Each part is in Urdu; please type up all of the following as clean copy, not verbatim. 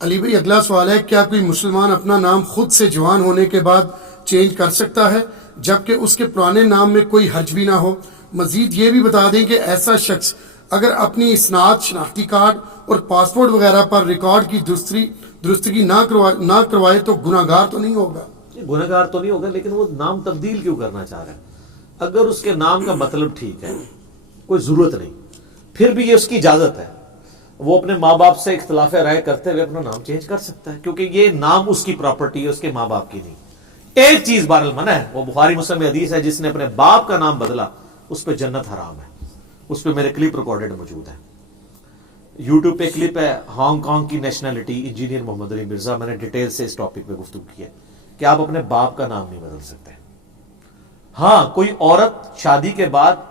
علی بھائی اگلا سوال ہے، کیا کوئی مسلمان اپنا نام خود سے جوان ہونے کے بعد چینج کر سکتا ہے جبکہ اس کے پرانے نام میں کوئی حرج بھی نہ ہو؟ مزید یہ بھی بتا دیں کہ ایسا شخص اگر اپنی اسناد، شناختی کارڈ اور پاسپورٹ وغیرہ پر ریکارڈ کی درستگی نہ کروائے تو گناہ گار تو نہیں ہوگا؟ گناہ گار تو نہیں ہوگا، لیکن وہ نام تبدیل کیوں کرنا چاہ رہا ہے؟ اگر اس کے نام کا مطلب ٹھیک ہے، کوئی ضرورت نہیں، پھر بھی یہ اس کی اجازت ہے، وہ اپنے ماں باپ سے اختلاف رائے کرتے ہوئے اپنا نام چینج کر سکتا ہے، کیونکہ یہ نام اس کی پراپرٹی ہے، اس کے ماں باپ کی نہیں۔ ایک چیز بہرحال منع ہے، وہ بخاری مسلم میں حدیث ہے، جس نے اپنے باپ کا نام بدلا اس پہ جنت حرام ہے۔ اس پہ میرے کلپ ریکارڈڈ موجود ہے، یوٹیوب پہ کلپ ہے، ہانگ کانگ کی نیشنلٹی انجینئر محمد علی مرزا۔ میں نے ڈیٹیل سے اس ٹاپک پہ گفتگو کی ہے کہ آپ اپنے باپ کا نام نہیں بدل سکتے۔ ہاں، کوئی عورت شادی کے بعد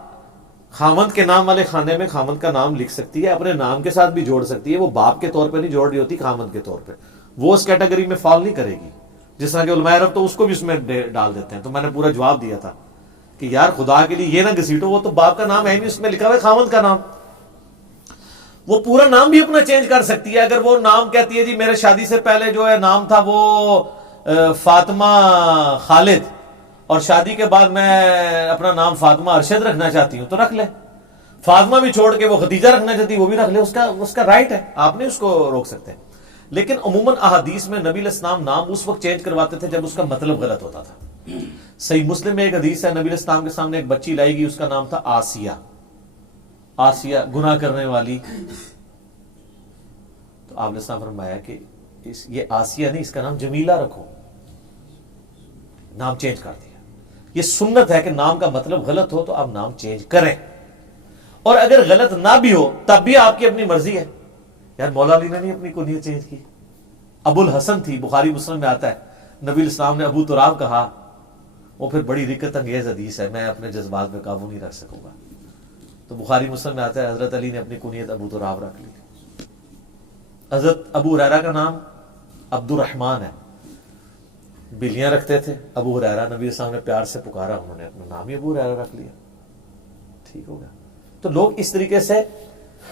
خاوند کے نام والے خانے میں خاوند کا نام لکھ سکتی ہے، اپنے نام کے ساتھ بھی جوڑ سکتی ہے، وہ باپ کے طور پہ نہیں جوڑ رہی ہوتی، خاوند کے طور پہ، وہ اس کیٹیگری میں فال نہیں کرے گی۔ جس طرح کہ علماء عرب تو اس کو بھی اس میں ڈال دیتے ہیں۔ تو میں نے پورا جواب دیا تھا کہ یار خدا کے لیے یہ نہ گھسیٹو، وہ تو باپ کا نام ہے نہیں، اس میں لکھا ہوا ہے خاوند کا نام۔ وہ پورا نام بھی اپنا چینج کر سکتی ہے۔ اگر وہ نام کہتی ہے جی میرے شادی سے پہلے جو ہے نام تھا وہ فاطمہ خالد، اور شادی کے بعد میں اپنا نام فاطمہ ارشد رکھنا چاہتی ہوں، تو رکھ لے۔ فاطمہ بھی چھوڑ کے وہ خدیجہ رکھنا چاہتی ہے، وہ بھی رکھ لے، اس کا رائٹ ہے، آپ نہیں اس کو روک سکتے۔ لیکن عموماً احادیث میں نبی علیہ السلام نام اس وقت چینج کرواتے تھے جب اس کا مطلب غلط ہوتا تھا۔ صحیح مسلم میں ایک حدیث ہے، نبی علیہ السلام کے سامنے ایک بچی لائی گئی، اس کا نام تھا آسیہ، آسیہ گناہ کرنے والی۔ تو آپ نے فرمایا کہ یہ آسیہ نہیں، اس کا نام جمیلہ رکھو، نام چینج کر دیا۔ یہ سنت ہے کہ نام کا مطلب غلط ہو تو آپ نام چینج کریں، اور اگر غلط نہ بھی ہو تب بھی آپ کی اپنی مرضی ہے۔ یار مولا علی نے نہیں اپنی کنیت چینج کی، ابو الحسن تھی، بخاری مسلم میں آتا ہے، نبی علیہ السلام نے ابو تراب کہا، وہ پھر بڑی رکت انگیز حدیث ہے، میں اپنے جذبات پہ قابو نہیں رکھ سکوں گا، تو بخاری مسلم میں آتا ہے حضرت علی نے اپنی کنیت ابو تراب رکھ لی۔ حضرت ابو ہریرہ کا نام عبد الرحمن ہے، بلیاں رکھتے تھے ابو ہریرہ، نبی السلام نے پیار سے پکارا، انہوں نے اپنا نام ہی ابو ہریرہ رکھ لیا، ٹھیک ہو گیا۔ تو لوگ اس طریقے سے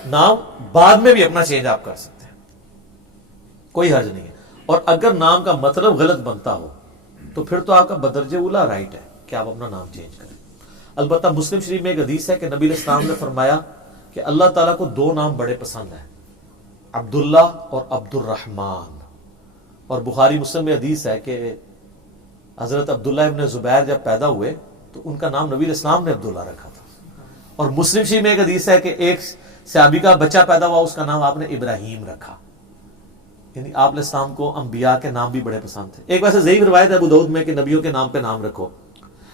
نام بعد میں بھی اپنا چینج آپ کر سکتے ہیں، کوئی حرج نہیں ہے۔ اور اگر نام کا مطلب غلط بنتا ہو تو پھر تو آپ کا بدرجہ اولا رائٹ ہے کہ آپ اپنا نام چینج کریں۔ البتہ مسلم شریف میں ایک حدیث ہے کہ نبی علیہ السلام نے فرمایا کہ اللہ تعالیٰ کو دو نام بڑے پسند ہیں، عبداللہ اور عبد الرحمن۔ اور بخاری مسلم میں حدیث ہے کہ حضرت عبداللہ ابن زبیر جب پیدا ہوئے تو ان کا نام نبی علیہ السلام نے عبداللہ رکھا تھا۔ اور مسلم شریف میں ایک حدیث ہے کہ ایک صحابی کا بچہ پیدا ہوا، اس کا نام آپ نے ابراہیم رکھا۔ یعنی آپ علیہ السلام کو انبیاء کے نام بھی بڑے پسند تھے۔ ایک ویسے ضعیف روایت ہے ابو داؤد میں کہ نبیوں کے نام پہ نام رکھو،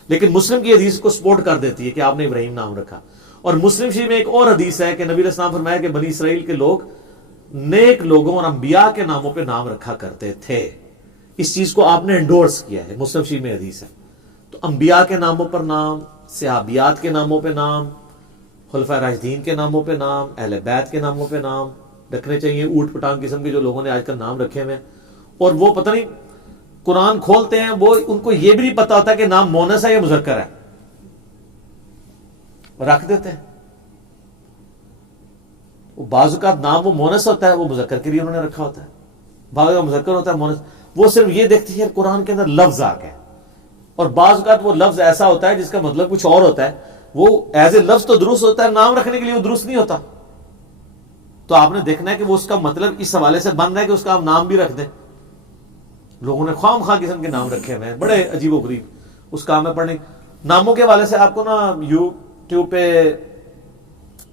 لیکن مسلم کی حدیث کو سپورٹ کر دیتی ہے کہ آپ نے ابراہیم نام رکھا۔ اور مسلم شریف میں ایک اور حدیث ہے کہ نبی علیہ السلام فرمایا کہ بنی اسرائیل کے لوگ نیک لوگوں اور انبیاء کے ناموں پہ نام رکھا کرتے تھے۔ اس چیز کو آپ نے انڈورس کیا ہے، مسلم شریف میں حدیث ہے۔ تو انبیاء کے ناموں پر نام، صحابیات کے ناموں پہ نام، خلفائے راشدین کے ناموں پہ نام، اہل بیت کے ناموں پہ نام رکھنے چاہیے۔ اوٹ پٹانگ قسم کے جو لوگوں نے آج کل نام رکھے ہوئے، اور وہ پتہ نہیں قرآن کھولتے ہیں، وہ ان کو یہ بھی نہیں پتا ہوتا کہ نام مونس ہے یا مذکر ہے، رکھ دیتے ہیں۔ بعض اوقات نام وہ مونس ہوتا ہے، وہ مذکر کے لیے انہوں نے رکھا ہوتا ہے، بعض اوقات مذکر ہوتا ہے مونس، وہ صرف یہ دیکھتے ہیں قرآن کے اندر لفظ آ گئے، اور بعض اوقات وہ لفظ ایسا ہوتا ہے جس کا مطلب کچھ اور ہوتا ہے، وہ ایز اے لفظ تو درست ہوتا ہے، نام رکھنے کے لیے وہ درست نہیں ہوتا۔ تو آپ نے دیکھنا ہے کہ وہ اس کا مطلب اس حوالے سے بن رہا ہے کہ اس کا آپ نام بھی رکھ دیں۔ لوگوں نے خواہ مخواہ قسم کے نام رکھے ہوئے ہیں، بڑے عجیب و غریب، اس کام میں پڑھنے ناموں کے حوالے سے آپ کو نا یوٹیوب پہ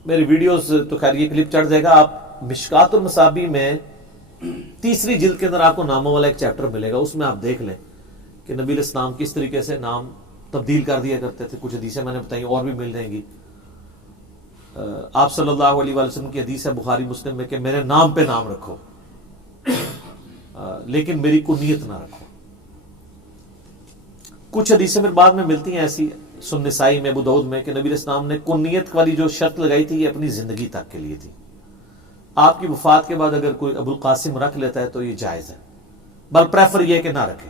میری ویڈیوز، تو خیر یہ کلپ چڑھ جائے گا، آپ مشکات المصابیح میں 3 جلد کے اندر آپ کو ناموں والا ایک چیپٹر ملے گا، اس میں آپ دیکھ لیں کہ نبی علیہ السلام کس طریقے سے نام تبدیل کر دیا کرتے تھے۔ کچھ حدیثیں میں نے بتائی، اور بھی مل جائیں گی۔ آپ صلی اللہ علیہ وسلم کی حدیث ہے بخاری مسلم میں کہ میرے نام پہ نام رکھو، لیکن میری کنیت نہ رکھو۔ کچھ حدیثیں پھر بعد میں ملتی ہیں ایسی، سنن نسائی میں، ابو داؤد میں، کہ نبی علیہ السلام نے کنیت والی جو شرط لگائی تھی یہ اپنی زندگی تک کے لیے تھی۔ آپ کی وفات کے بعد اگر کوئی ابو القاسم رکھ لیتا ہے تو یہ جائز ہے، بل پریفر یہ ہے کہ نہ رکھے،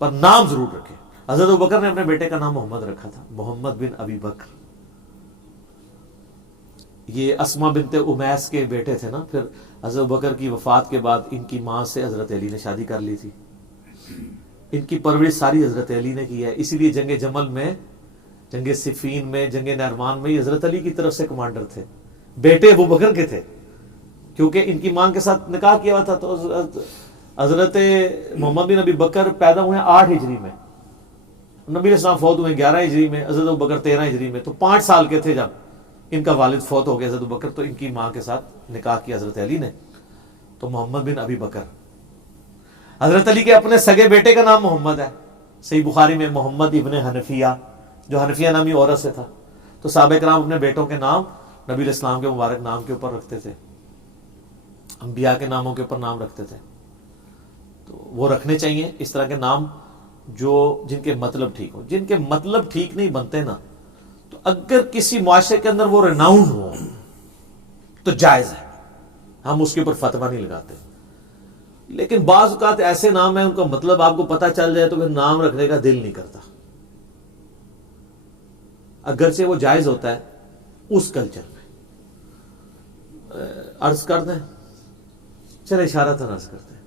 پر نام ضرور رکھے۔ حضرت ابوبکر نے اپنے بیٹے کا نام محمد رکھا تھا، محمد بن ابی بکر۔ یہ اسما بنت امیس کے بیٹے تھے نا، پھر حضرت بکر کی وفات کے بعد ان کی ماں سے حضرت علی نے شادی کر لی تھی. ان کی پرورش ساری حضرت علی نے کی ہے، اسی لیے جنگ جمل میں، جنگ صفین میں، جنگ نعمان میں یہ حضرت علی کی طرف سے کمانڈر تھے، بیٹے ابو بکر کے تھے، کیونکہ ان کی ماں کے ساتھ نکاح کیا ہوا تھا. تو حضرت محمد بن ابی بکر پیدا ہوئے 8 ہجری میں، نبی علیہ السلام فوت ہوئے 11 ہجری میں، حضرت ابو بکر 13 ہجری میں. تو 5 سال کے تھے جب ان کا والد فوت ہو گیا حضرت ابو بکر، تو ان کی ماں کے ساتھ نکاح کیا حضرت علی نے. تو محمد بن ابی بکر، حضرت علی کے اپنے سگے بیٹے کا نام محمد ہے. صحیح بخاری میں محمد ابن حنفیہ، جو حنفیہ نامی عورت سے تھا. تو صحابہ کرام اپنے بیٹوں کے نام نبی علیہ السلام کے مبارک نام کے اوپر رکھتے تھے، انبیاء کے ناموں کے اوپر نام رکھتے تھے. تو وہ رکھنے چاہیے اس طرح کے نام جن کے مطلب ٹھیک ہو. جن کے مطلب ٹھیک نہیں بنتے نا، تو اگر کسی معاشرے کے اندر وہ ریناؤنڈ ہو تو جائز ہے، ہم اس کے اوپر فتویٰ نہیں لگاتے. لیکن بعض اوقات ایسے نام ہیں ان کا مطلب آپ کو پتہ چل جائے تو پھر نام رکھنے کا دل نہیں کرتا، اگرچہ وہ جائز ہوتا ہے اس کلچر میں. عرض کر دیں، چلے اشارتاً عرض کرتے ہیں،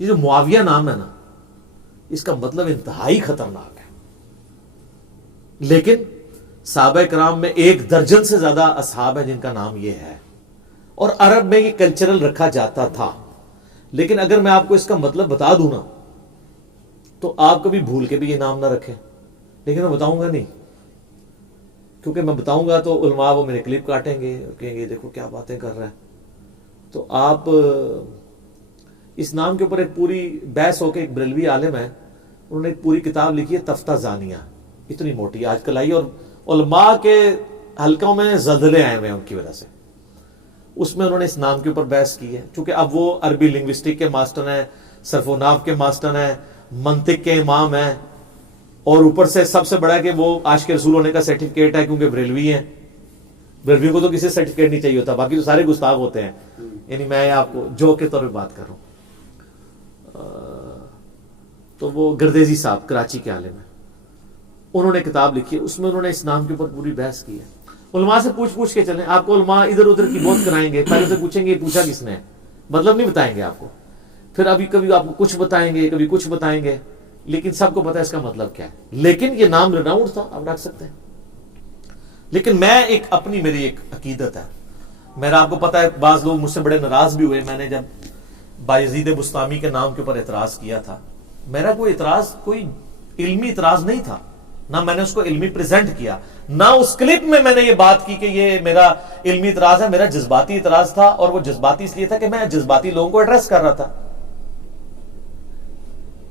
یہ جو معاویہ نام ہے نا، اس کا مطلب انتہائی خطرناک ہے. لیکن صحابہ کرام میں 1 درجن سے زیادہ اصحاب ہیں جن کا نام یہ ہے، اور عرب میں یہ کلچرل رکھا جاتا تھا. لیکن اگر میں آپ کو اس کا مطلب بتا دوں نا تو آپ کبھی بھول کے بھی یہ نام نہ رکھیں. لیکن میں بتاؤں گا نہیں، کیونکہ میں بتاؤں گا تو علماء وہ میرے کلپ کاٹیں گے اور کہیں گے دیکھو کیا باتیں کر رہا ہے. تو آپ اس نام کے اوپر ایک پوری بحث ہو کے، ایک بریلوی عالم ہے، انہوں نے ایک پوری کتاب لکھی ہے تفتہ زانیہ، اتنی موٹی آج کل آئی، اور علماء کے حلقوں میں زلزلے آئے ہوئے ہیں ان کی وجہ سے. اس میں انہوں نے اس نام کے اوپر بحث کی ہے، چونکہ اب وہ عربی لنگوسٹک کے ماسٹر ہیں، صرف و نحو کے ماسٹر ہیں، منطق کے امام ہیں، اور اوپر سے سب سے بڑا کہ وہ عاشق رسول ہونے کا سرٹیفکیٹ ہے کیونکہ بریلوی ہیں. بریلوی کو تو کسی سرٹیفکیٹ نہیں چاہیے ہوتا، باقی تو سارے گستاخ ہوتے ہیں. یعنی میں آپ کو جو کے طور پہ بات کر رہا ہوں. تو وہ گردیزی صاحب کراچی کے عالم ہیں، انہوں نے کتاب لکھی ہے، اس میں انہوں نے اس نام کے اوپر پوری بحث کی ہے. علماء سے پوچھ کے چلیں، آپ کو علماء ادھر ادھر کی بہت کرائیں گے، پہلے سے پوچھیں گے یہ پوچھا کس نے، مطلب نہیں بتائیں گے آپ کو، پھر ابھی کبھی آپ کو کچھ بتائیں گے، کبھی کچھ بتائیں گے، لیکن سب کو پتا ہے اس کا مطلب کیا ہے. لیکن یہ نام ریناؤنڈ تھا، آپ رکھ سکتے ہیں. لیکن میں میری ایک عقیدت ہے، میرا آپ کو پتا ہے بعض لوگ مجھ سے بڑے ناراض بھی ہوئے. میں نے جب بایزید بستامی کے نام کے اوپر اعتراض کیا تھا، میرا کوئی اعتراض کوئی علمی اعتراض نہیں تھا، نہ میں نے اس کو علمی پریزنٹ کیا، نہ اس کلپ میں نے یہ بات کی کہ یہ میرا علمی اعتراض ہے. میرا جذباتی اعتراض تھا، اور وہ جذباتی اس لیے تھا کہ میں جذباتی لوگوں کو ایڈریس کر رہا تھا.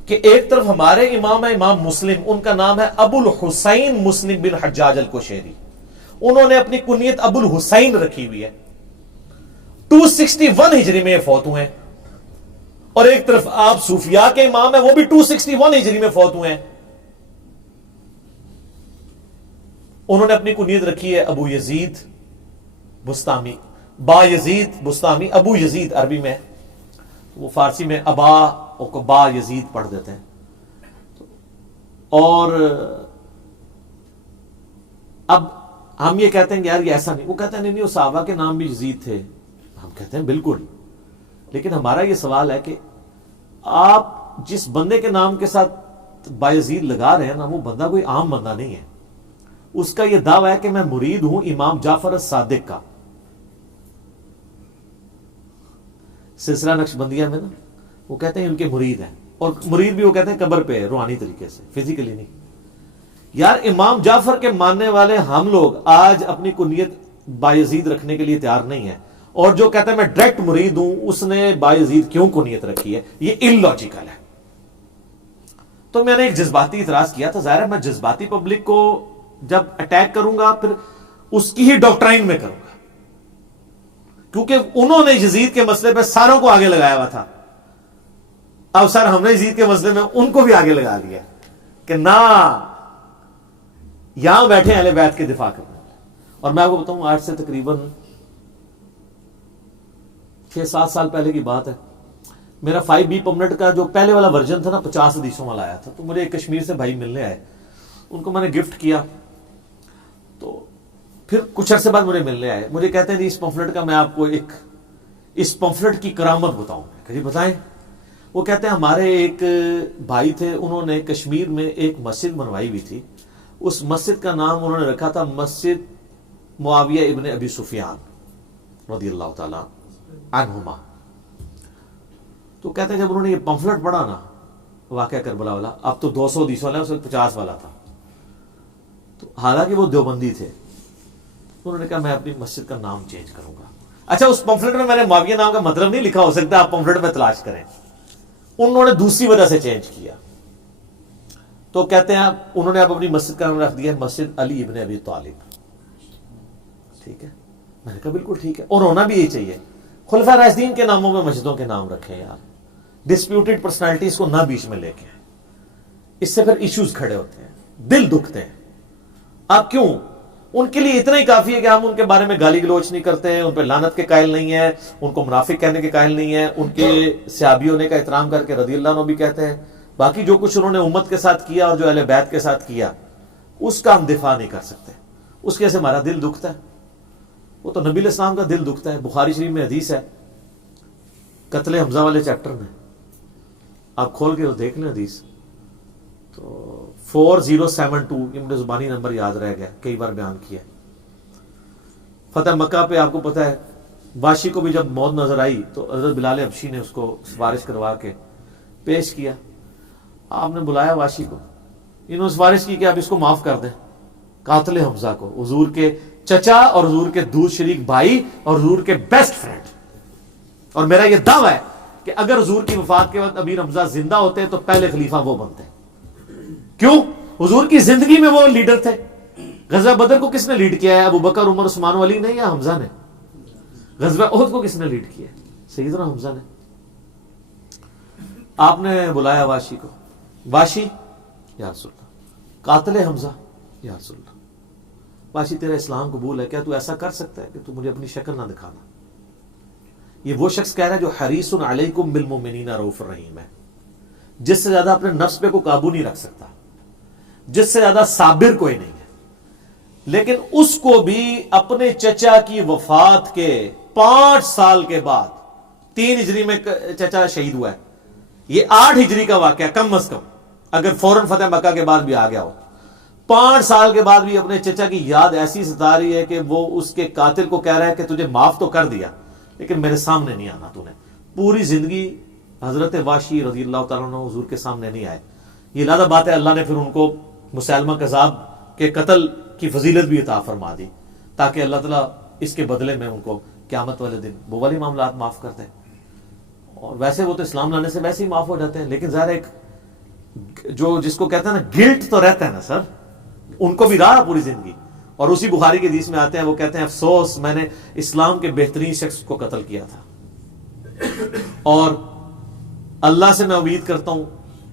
کہ ایک طرف ہمارے امام ہے امام مسلم، ان کا نام ہے ابو الحسین مسلم بن حجاج القشیری، انہوں نے اپنی کنیت ابو الحسین رکھی ہوئی ہے. 261 ہجری میں یہ فوت ہوئے ہیں. اور ایک طرف آپ صوفیاء کے امام ہیں، وہ بھی 261 ہجری میں فوت ہوئے ہیں. انہوں نے اپنی کنیت رکھی ہے ابو یزید بستامی، با یزید بستامی، ابو یزید عربی میں، وہ فارسی میں ابا کو با یزید پڑھ دیتے ہیں. اور اب ہم یہ کہتے ہیں کہ یار یہ ایسا نہیں، وہ کہتے ہیں نہیں وہ صحابہ کے نام بھی یزید تھے. ہم کہتے ہیں بالکل، لیکن ہمارا یہ سوال ہے کہ آپ جس بندے کے نام کے ساتھ بایزید لگا رہے ہیں نا، وہ بندہ کوئی عام بندہ نہیں ہے. اس کا یہ دعویٰ ہے کہ میں مرید ہوں امام جعفر الصادق کا. سلسلہ نقشبندیہ میں نا وہ کہتے ہیں ان کے مرید ہیں، اور مرید بھی وہ کہتے ہیں قبر پہ روحانی طریقے سے، فزیکلی نہیں. یار امام جعفر کے ماننے والے ہم لوگ آج اپنی کنیت بایزید رکھنے کے لیے تیار نہیں ہیں، اور جو کہتا ہے میں ڈائریکٹ مرید ہوں اس نے بایزید کیوں کنیت رکھی ہے، یہ ان لاجیکل ہے. تو میں نے ایک جذباتی اعتراض کیا تھا. ظاہر ہے میں جذباتی پبلک کو جب اٹیک کروں گا پھر اس کی ہی ڈاکٹرائن میں کروں گا، کیونکہ انہوں نے یزید کے مسئلے پہ ساروں کو آگے لگایا ہوا تھا. اب سر ہم نے یزید کے مسئلے میں ان کو بھی آگے لگا دیا کہ نہ یہاں بیٹھے اہل بیت کے دفاع کرنے. اور میں آپ کو بتاؤں آج سے تقریباً 6-7 سال پہلے کی بات ہے، میرا 5B پرمنٹ کا جو پہلے والا ورژن تھا نا 50 حدیثوں والا آیا تھا. تو مجھے ایک کشمیر سے بھائی ملنے آئے، ان کو میں نے گفٹ کیا. تو پھر کچھ عرصے بعد مجھے ملنے آئے, مجھے کہتے ہیں جی اس پمفلٹ کا میں آپ کو اس پمفلٹ کی کرامت بتاؤں. کہ جی بتائیں. وہ کہتے ہیں ہمارے ایک بھائی تھے, انہوں نے کشمیر میں ایک مسجد بنوائی ہوئی تھی, اس مسجد کا نام انہوں نے رکھا تھا مسجد معاویہ ابن ابی سفیان رضی اللہ تعالی عنہما. تو کہتے ہیں جب انہوں نے یہ پمفلٹ پڑھا نا, واقعہ کربلا والا, اب تو 200 حدیث والا ہے, اس وقت 50 والا تھا, تو حالانکہ وہ دیوبندی تھے, انہوں نے کہا میں اپنی مسجد کا نام چینج کروں گا. اچھا اس پمفلٹ میں نے معاویہ نام کا مطلب نہیں لکھا, ہو سکتا ہے آپ پمفلٹ میں تلاش کریں, انہوں نے دوسری وجہ سے چینج کیا. تو کہتے ہیں انہوں نے اب اپنی مسجد کا نام رکھ دیا مسجد علی ابن ابی طالب. ٹھیک ہے, میں نے کہا بالکل ٹھیک ہے, اور ہونا بھی یہی چاہیے. خلفاء راشدین کے ناموں میں مسجدوں کے نام رکھیں یار, ڈسپیوٹڈ پرسنالٹیز کو نہ بیچ میں لے کے, اس سے پھر ایشوز کھڑے ہوتے ہیں, دل دکھتے ہیں. آپ کیوں, ان کے لیے اتنا ہی کافی ہے کہ ہم ان کے بارے میں گالی گلوچ نہیں کرتے, ان پہ لعنت کے قائل نہیں ہیں, ان کو منافق کہنے کے قائل نہیں ہیں, ان کے صحابی ہونے کا احترام کر کے رضی اللہ عنہ بھی کہتے ہیں. باقی جو کچھ انہوں نے امت کے ساتھ کیا اور جو اہل بیت کے ساتھ کیا, اس کا ہم دفاع نہیں کر سکتے, اس کی وجہ سے ہمارا دل دکھتا ہے. وہ تو نبی علیہ السلام کا دل دکھتا ہے. بخاری شریف میں حدیث ہے قتل حمزہ والے چیپٹر میں, آپ کھول کے دیکھ لیں حدیث, تو 4072, یہ مجھے زبانی نمبر یاد رہ گیا, کئی بار بیان کیا. فتح مکہ پہ آپ کو پتہ ہے واشی کو بھی جب موت نظر آئی تو حضرت بلال حبشی نے اس کو سفارش کروا کے پیش کیا. آپ نے بلایا واشی کو, انہوں نے سفارش کی کہ آپ اس کو معاف کر دیں, قاتل حمزہ کو, حضور کے چچا اور حضور کے دودھ شریک بھائی اور حضور کے بیسٹ فرینڈ. اور میرا یہ دعویٰ ہے کہ اگر حضور کی وفات کے وقت امیر حمزہ زندہ ہوتے تو پہلے خلیفہ وہ بنتے. کیوں؟ حضور کی زندگی میں وہ لیڈر تھے. غزوہ بدر کو کس نے لیڈ کیا ہے؟ ابو بکر, عمر, عثمان و علی نے یا حمزہ نے؟ غزوہ احد کو کس نے لیڈ کیا ہے؟ سیدنا حمزہ نے. آپ نے بلایا واشی کو, واشی یا رسول اللہ, قاتل حمزہ یا رسول اللہ, واشی تیرا اسلام قبول ہے, کیا تو ایسا کر سکتا ہے کہ تو مجھے اپنی شکل نہ دکھانا؟ یہ وہ شخص کہہ رہا ہے جو حریص علیکم بالمؤمنین رؤوف الرحیم ہے, جس سے زیادہ اپنے نفس پہ کو قابو نہیں رکھ سکتا, جس سے زیادہ صابر کوئی نہیں ہے. لیکن اس کو بھی اپنے چچا کی وفات کے 5 سال کے بعد, 3 ہجری میں چچا شہید ہوا ہے, یہ 8 ہجری کا واقعہ کم از کم, اگر فوراً فتح مکہ کے بعد بھی آ گیا ہو, 5 سال کے بعد بھی اپنے چچا کی یاد ایسی ستا رہی ہے کہ وہ اس کے قاتل کو کہہ رہا ہے کہ تجھے معاف تو کر دیا لیکن میرے سامنے نہیں آنا تو نے. پوری زندگی حضرت واشی رضی اللہ تعالیٰ عنہ حضور کے سامنے نہیں آئے. یہ لہذا بات ہے, اللہ نے پھر ان کو مسیلمہ کذاب کے قتل کی فضیلت بھی عطا فرما دی تاکہ اللہ تعالیٰ اس کے بدلے میں ان کو قیامت والے دن وہ والی معاملات معاف کر دیں. اور ویسے وہ تو اسلام لانے سے ویسے ہی معاف ہو جاتے ہیں, لیکن ظاہر ایک جو جس کو کہتے ہیں نا گلٹ تو رہتا ہے نا سر, ان کو بھی رہا پوری زندگی. اور اسی بخاری کے حدیث میں آتے ہیں, وہ کہتے ہیں افسوس میں نے اسلام کے بہترین شخص کو قتل کیا تھا, اور اللہ سے میں امید کرتا ہوں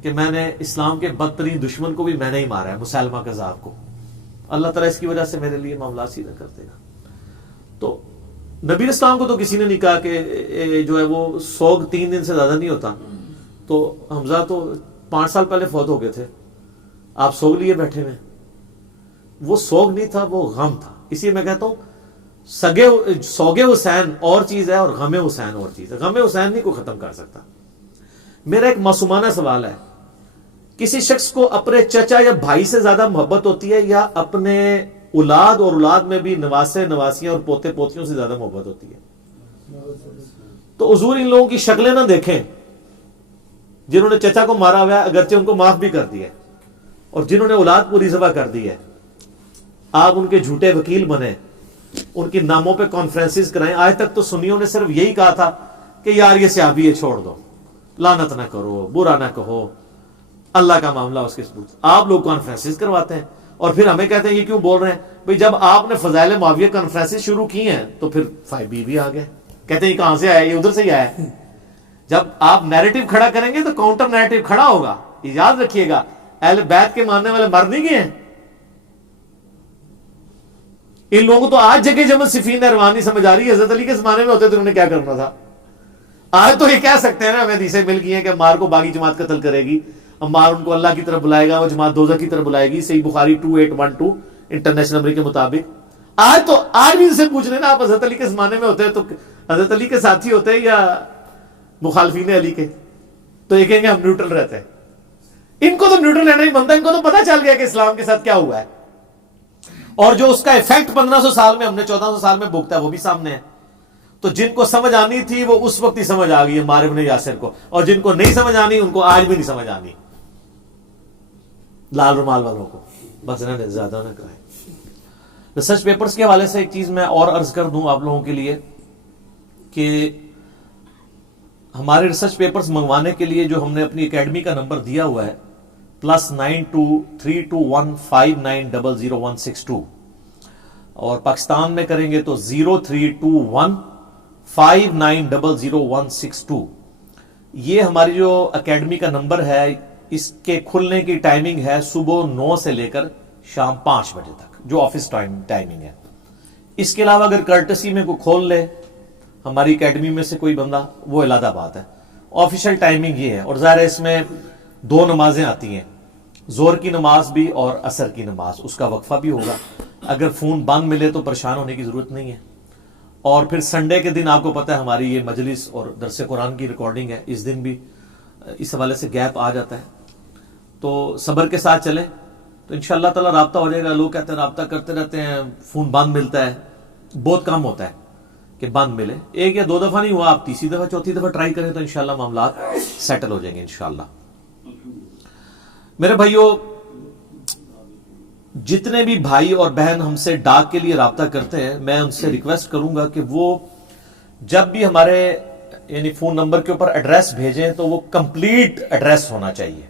کہ میں نے اسلام کے بدترین دشمن کو بھی میں نے ہی مارا ہے, مسیلمہ کذاب کو. اللہ تعالیٰ اس کی وجہ سے میرے لیے معاملات سیدھا کر دے گا. تو نبی اسلام کو تو کسی نے نہیں کہا کہ جو ہے وہ سوگ 3 دن سے زیادہ نہیں ہوتا. تو حمزہ تو 5 سال پہلے فوت ہو گئے تھے, آپ سوگ لیے بیٹھے ہوئے. وہ سوگ نہیں تھا, وہ غم تھا. اسی میں کہتا ہوں سوگ حسین اور چیز ہے اور غم حسین اور چیز ہے. غم حسین نہیں کوئی ختم کر سکتا. میرا ایک معصومانہ سوال ہے, کسی شخص کو اپنے چچا یا بھائی سے زیادہ محبت ہوتی ہے یا اپنے اولاد اور اولاد میں بھی نواسے نواسیاں اور پوتے پوتیوں سے زیادہ محبت ہوتی ہے؟ تو حضور ان لوگوں کی شکلیں نہ دیکھیں جنہوں نے چچا کو مارا ہوا ہے, اگرچہ ان کو معاف بھی کر دیا ہے, اور جنہوں نے اولاد پوری ذبح کر دی ہے, آپ ان کے جھوٹے وکیل بنے, ان کے ناموں پہ کانفرنسز کرائیں. آج تک تو سنیوں نے صرف یہی کہا تھا کہ یار یہ صحابی ہے, چھوڑ دو, لعنت نہ کرو, برا نہ کہو, اللہ کا معاملہ اس کے سپرد. آپ لوگ کانفرنسز کرواتے ہیں اور پھر ہمیں کہتے ہیں یہ کیوں بول رہے ہیں بھئی, جب آپ نے فضائل معاویہ کانفرنسز شروع کی ہیں تو پھر 5B بھی آ گئے. کہتے ہیں یہ کہاں سے آیا, یہ ادھر سے ہی آیا. جب آپ نیریٹو کھڑا کریں گے تو کاؤنٹر نیریٹو کھڑا ہوگا. یاد رکھیے گا, اہل بیت کے ماننے والے مر نہیں گئے ہیں. ان لوگوں کو تو آج جگہ جمل صفین نہروان نہیں سمجھ آ رہی ہے. حضرت علی کے زمانے میں ہوتے تو انہوں نے کیا کرنا تھا. آج تو یہ کہہ سکتے ہیں نا, ہمیں حدیثیں مل گئی ہیں کہ عمار کو باغی جماعت قتل کرے گی, عمار ان کو اللہ کی طرف بلائے گا, وہ جماعت دوزخ کی طرف بلائے گی. صحیح بخاری 2812 انٹرنیشنل نمبر کے مطابق. آج بھی ان سے پوچھ لینا آپ حضرت علی کے زمانے میں ہوتے ہیں تو حضرت علی کے ساتھی ہوتے ہیں یا مخالفین علی کے, تو یہ کہیں گے ہم نیوٹرل رہتے ہیں. ان کو تو نیوٹرل رہنا ہی بنتا ہے, ان کو تو پتا چل گیا کہ اسلام کے ساتھ کیا ہوا ہے, اور جو اس کا ایفیکٹ 1500 سال میں ہم نے 1400 سال میں بھوگتا ہے وہ بھی سامنے ہے. تو جن کو سمجھ آنی تھی وہ اس وقت ہی سمجھ آ گئی عمار ابن یاسر کو, اور جن کو نہیں سمجھ آنی ان کو آج بھی نہیں سمجھ آنی, لال رومال والوں کو. بس انہوں نے زیادہ نہ کرائے. ریسرچ پیپرز کے حوالے سے ایک چیز میں اور عرض کر دوں آپ لوگوں کے لیے کہ ہمارے ریسرچ پیپرز منگوانے کے لیے جو ہم نے اپنی اکیڈمی کا نمبر دیا ہوا ہے +923215900162, اور پاکستان میں کریں گے تو 032159000162. یہ ہماری جو اکیڈمی کا نمبر ہے اس کے کھلنے کی ٹائمنگ ہے صبح 9 سے لے کر شام 5 بجے تک, جو آفس ٹائمنگ ہے. اس کے علاوہ اگر کرٹسی میں کوئی کھول لے ہماری اکیڈمی میں سے کوئی بندہ, وہ علیحدہ بات ہے. آفیشیل ٹائمنگ یہ ہے, اور ظاہر ہے اس میں 2 نمازیں آتی ہیں, زور کی نماز بھی اور عصر کی نماز, اس کا وقفہ بھی ہوگا. اگر فون بند ملے تو پریشان ہونے کی ضرورت نہیں ہے. اور پھر سنڈے کے دن آپ کو پتہ ہے ہماری یہ مجلس اور درس قرآن کی ریکارڈنگ ہے, اس دن بھی اس حوالے سے گیپ آ جاتا ہے. تو صبر کے ساتھ چلیں تو انشاءاللہ تعالی رابطہ ہو جائے گا. لوگ کہتے ہیں رابطہ کرتے رہتے ہیں, فون بند ملتا ہے, بہت کم ہوتا ہے کہ بند ملے. 1 یا 2 دفعہ نہیں ہوا, آپ تیسری دفعہ چوتھی دفعہ ٹرائی کریں تو انشاءاللہ معاملات سیٹل ہو جائیں گے انشاءاللہ. میرے بھائیوں, جتنے بھی بھائی اور بہن ہم سے ڈاک کے لیے رابطہ کرتے ہیں, میں ان سے ریکویسٹ کروں گا کہ وہ جب بھی ہمارے یعنی فون نمبر کے اوپر ایڈریس بھیجیں تو وہ کمپلیٹ ایڈریس ہونا چاہیے.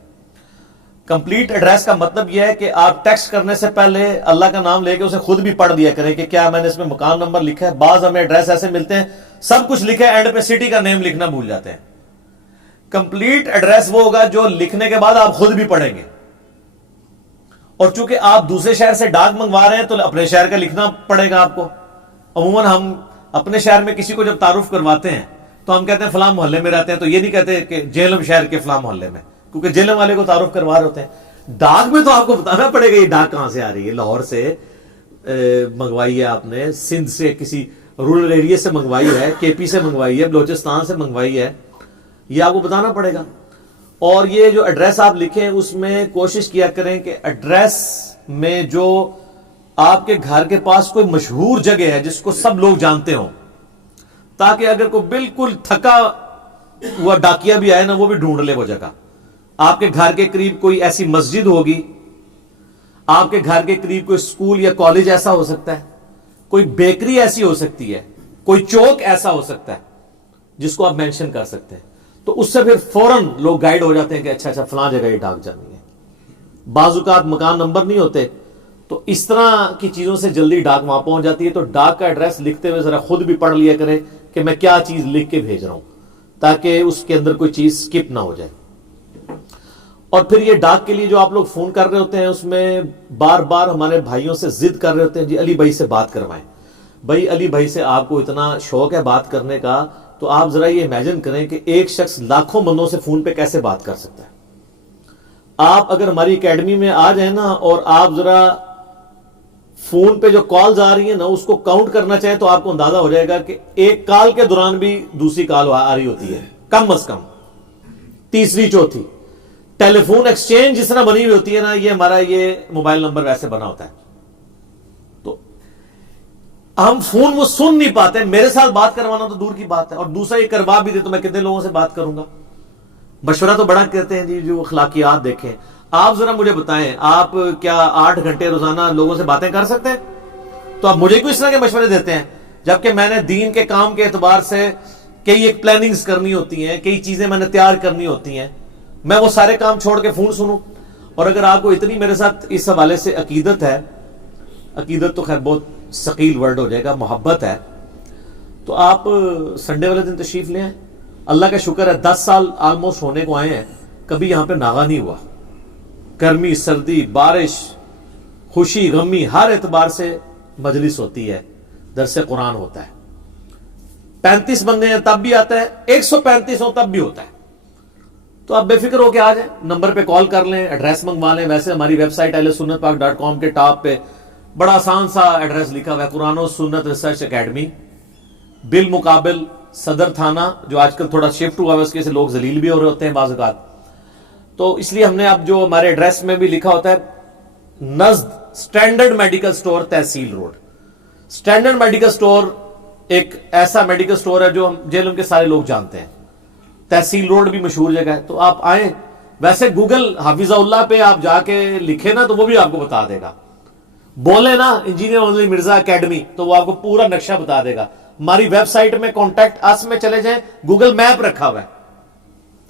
کمپلیٹ ایڈریس کا مطلب یہ ہے کہ آپ ٹیکسٹ کرنے سے پہلے اللہ کا نام لے کے اسے خود بھی پڑھ دیا کریں کہ کیا میں نے اس میں مکان نمبر لکھا ہے. بعض ہمیں ایڈریس ایسے ملتے ہیں سب کچھ لکھا ہے, اینڈ پہ سٹی کا نیم لکھنا بھول جاتے ہیں. کمپلیٹ ایڈریس وہ ہوگا جو لکھنے کے بعد آپ خود بھی پڑھیں گے. اور چونکہ آپ دوسرے شہر سے ڈاک منگوا رہے ہیں تو اپنے شہر کا لکھنا پڑے گا آپ کو. عموماً ہم اپنے شہر میں کسی کو جب تعارف کرواتے ہیں تو ہم کہتے ہیں فلاں محلے میں رہتے ہیں, تو یہ نہیں کہتے کہ جہلم شہر کے فلاں محلے میں, کیونکہ جہلم والے کو تعارف کروا رہے ہوتے ہیں. ڈاک میں تو آپ کو بتانا پڑے گا یہ ڈاک کہاں سے آ رہی ہے. لاہور سے منگوائی ہے آپ نے, سندھ سے کسی رورل ایریا سے منگوائی ہے, کے پی سے منگوائی ہے, بلوچستان سے منگوائی ہے, یہ آپ کو بتانا پڑے گا. اور یہ جو ایڈریس آپ لکھیں اس میں کوشش کیا کریں کہ ایڈریس میں جو آپ کے گھر کے پاس کوئی مشہور جگہ ہے جس کو سب لوگ جانتے ہوں, تاکہ اگر کوئی بالکل تھکا ہوا ڈاکیا بھی آئے نا وہ بھی ڈھونڈ لے وہ جگہ. آپ کے گھر کے قریب کوئی ایسی مسجد ہوگی, آپ کے گھر کے قریب کوئی اسکول یا کالج ایسا ہو سکتا ہے, کوئی بیکری ایسی ہو سکتی ہے, کوئی چوک ایسا ہو سکتا ہے جس کو آپ مینشن کر سکتے ہیں. تو اس سے پھر فوراً لوگ گائیڈ ہو جاتے ہیں کہ اچھا فلاں جگہ یہ ڈاک جانی ہے. بعض اوقات مکان نمبر نہیں ہوتے, تو اس طرح کی چیزوں سے جلدی ڈاک وہاں پہنچ جاتی ہے. تو ڈاک کا ایڈریس لکھتے ہوئے ذرا خود بھی پڑھ لیا کریں کہ میں کیا چیز لکھ کے بھیج رہا ہوں, تاکہ اس کے اندر کوئی چیز سکپ نہ ہو جائے. اور پھر یہ ڈاک کے لیے جو آپ لوگ فون کر رہے ہوتے ہیں اس میں بار بار ہمارے بھائیوں سے ضد کر رہے ہوتے ہیں, جی علی بھائی سے بات کروائیں. بھائی علی بھائی سے آپ کو اتنا شوق ہے بات کرنے کا, تو آپ ذرا یہ امیجن کریں کہ ایک شخص لاکھوں بندوں سے فون پہ کیسے بات کر سکتا ہے. آپ اگر ہماری اکیڈمی میں آ جائیں نا اور آپ ذرا فون پہ جو کالز آ رہی ہیں نا اس کو کاؤنٹ کرنا چاہیں تو آپ کو اندازہ ہو جائے گا کہ ایک کال کے دوران بھی دوسری کال آ رہی ہوتی ہے, کم از کم تیسری چوتھی. ٹیلی فون ایکسچینج جس طرح بنی ہوئی ہوتی ہے نا, یہ ہمارا یہ موبائل نمبر ویسے بنا ہوتا ہے. تو ہم فون وہ سن نہیں پاتے. میرے ساتھ بات کروانا تو دور کی بات ہے, اور دوسرا یہ کروا بھی دے تو میں کتنے لوگوں سے بات کروں گا. مشورہ تو بڑا کہتے ہیں جی جو اخلاقیات دیکھیں. آپ ذرا مجھے بتائیں, آپ کیا 8 گھنٹے روزانہ لوگوں سے باتیں کر سکتے ہیں؟ تو آپ مجھے کیوں اس طرح کے مشورے دیتے ہیں, جبکہ میں نے دین کے کام کے اعتبار سے کئی ایک پلاننگز کرنی ہوتی ہیں, کئی چیزیں میں نے تیار کرنی ہوتی ہیں. میں وہ سارے کام چھوڑ کے فون سنوں؟ اور اگر آپ کو اتنی میرے ساتھ اس حوالے سے عقیدت ہے, عقیدت تو خیر بہت ثقیل ورڈ ہو جائے گا, محبت ہے, تو آپ سنڈے والے دن تشریف لے آئیں. اللہ کا شکر ہے 10 سال آلموسٹ ہونے کو آئے ہیں, کبھی یہاں پہ ناغا نہیں ہوا. گرمی سردی بارش خوشی غمی ہر اعتبار سے مجلس ہوتی ہے, درس قرآن ہوتا ہے. 35 بندے ہیں تب بھی آتا ہے, 135 ہو تب بھی ہوتا ہے. تو آپ بے فکر ہو کے آ جائیں, نمبر پہ کال کر لیں, ایڈریس منگوا لیں. ویسے ہماری ویب سائٹ اہلسنتپاک.com کے ٹاپ پہ بڑا آسان سا ایڈریس لکھا ہوا ہے، قرآن و سنت ریسرچ اکیڈمی، بالمقابل صدر تھانہ، جو آج کل تھوڑا شفٹ ہوا ہے اس کے سے لوگ ذلیل بھی ہو رہے ہوتے ہیں بعض اوقات، تو اس لیے ہم نے اب جو ہمارے ایڈریس میں بھی لکھا ہوتا ہے نزد اسٹینڈرڈ میڈیکل سٹور تحصیل روڈ. اسٹینڈرڈ میڈیکل سٹور ایک ایسا میڈیکل سٹور ہے جو ہم جیلم کے سارے لوگ جانتے ہیں. تحصیل روڈ بھی مشہور جگہ ہے، تو آپ آئیں. ویسے گوگل حافظہ اللہ پہ آپ جا کے لکھیں نا تو وہ بھی آپ کو بتا دے گا. بولے نا انجینئر محمد علی مرزا اکیڈمی تو وہ آپ کو پورا نقشہ بتا دے گا. ہماری ویب سائٹ میں کانٹیکٹ اس میں چلے جائیں، گوگل میپ رکھا ہوا ہے.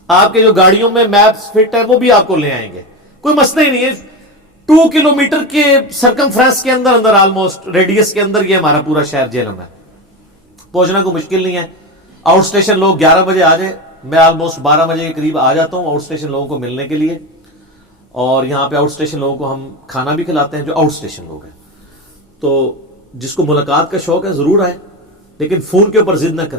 آپ کے جو گاڑیوں میں میپس فٹ ہے وہ بھی آپ کو لے آئیں گے، کوئی مسئلہ ہی نہیں ہے. 2 کلومیٹر کے سرکمفرنس کے اندر آلموسٹ ریڈیس کے اندر یہ ہمارا پورا شہر جیلم ہے. پہنچنا کوئی مشکل نہیں ہے. آؤٹ اسٹیشن لوگ 11 بجے آ جائیں، میں آلموسٹ 12 بجے کے قریب آ جاتا ہوں آؤٹ اسٹیشن لوگوں کو ملنے کے لیے. اور یہاں پہ آؤٹ اسٹیشن لوگوں کو ہم کھانا بھی کھلاتے ہیں جو آؤٹ اسٹیشن لوگ ہیں. تو جس کو ملاقات کا شوق ہے ضرور آئے، لیکن فون کے اوپر ضد نہ کریں.